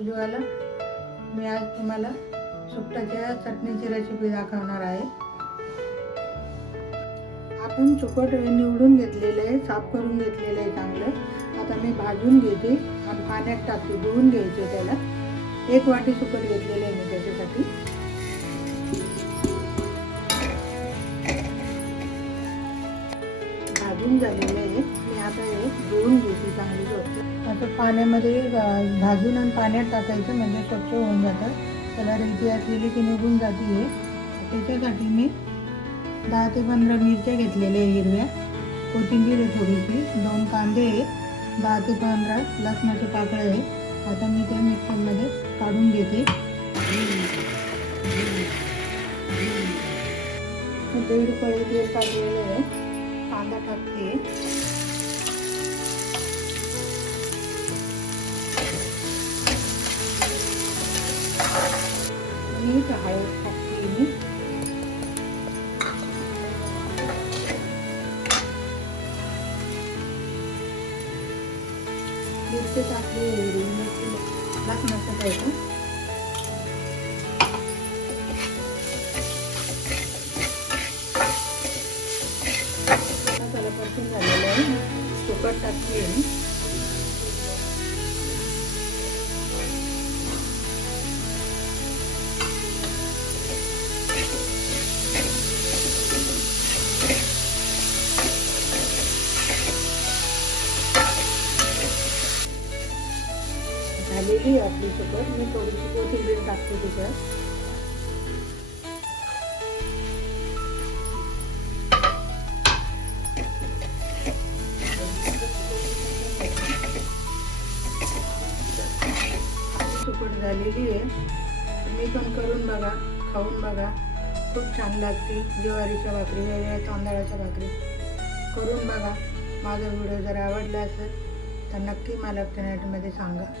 उज्ज्वला. मी आज तुम्हाला सुकटाच्या चटणीची रेसिपी दाखवणार आहे. आपण सुकट निवडून घेतलेले आहे, साफ करून घेतलेले आहे चांगलं. आता मी भाजून घेते आणि पाण्यात टाकते, धुवून घ्यायचे त्याला. 1 वाटी सुकट घेतलेले आहे मी त्याच्यासाठी. भाजून झालेलं आहे. मी आता हे धुवून घेते चांगली स्वच्छ. असं पाण्यामध्ये भाजून आणि पाण्यात टाकायचं म्हणजे स्वच्छ होऊन जातं. त्याला रेती असलेली की निघून जाते आहे. त्याच्यासाठी मी 10 ते 15 मिरच्या घेतलेल्या आहे हिरव्या, कोथिंबीर आहे थोडीशी, 2 कांदे आहे, 10 ते 15 लसणाचे पाकळे आहे. आता मी ते मिक्सरमध्ये काढून घेते. 1.5 पळी तेल टाकलेलं आहे. कांदा टाकते, मीठ हळद टाकते मी. मिरची टाकली, हिरवी मिरची, लसणाचं पाहिजे. मसाला परतून झालेला आहे. सुकट टाकते मी. झालेली आपली सुकट. मी थोडीशी कोथिंबीर टाकते त्याच्यात. सुकट झालेली आहे. तुम्ही पण करून बघा, खाऊन बघा, खूप छान लागते. ज्वारीच्या भाकरी, वेगळ्या तांदळाच्या भाकरी करून बघा. माझा व्हिडिओ जर आवडला असेल तर नक्की मला कमेंटमध्ये सांगा.